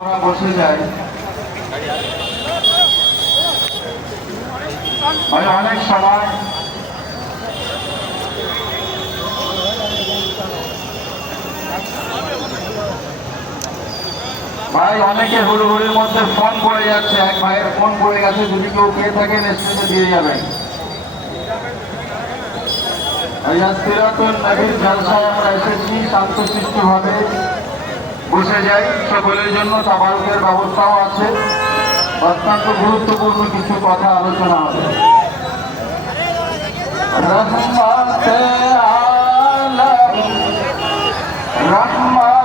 বসে যায়। অনেক সময় ভাই অনেকে হুড়ুহুড়ির মধ্যে ফোন পড়ে যাচ্ছে। এক ভাইয়ের ফোন পড়ে গেছে, যদি কেউ পেয়ে থাকেন স্টেজে দিয়ে যাবেন। সিরাতুন নবীর জলসায় আমরা এসেছি, শান্তশিষ্ট ভাবে বসে যাই। সকলের জন্য তাবারুকের ব্যবস্থাও আছে। অত্যন্ত গুরুত্বপূর্ণ কিছু কথা আলোচনা হবে। রহমতে আলম রহমত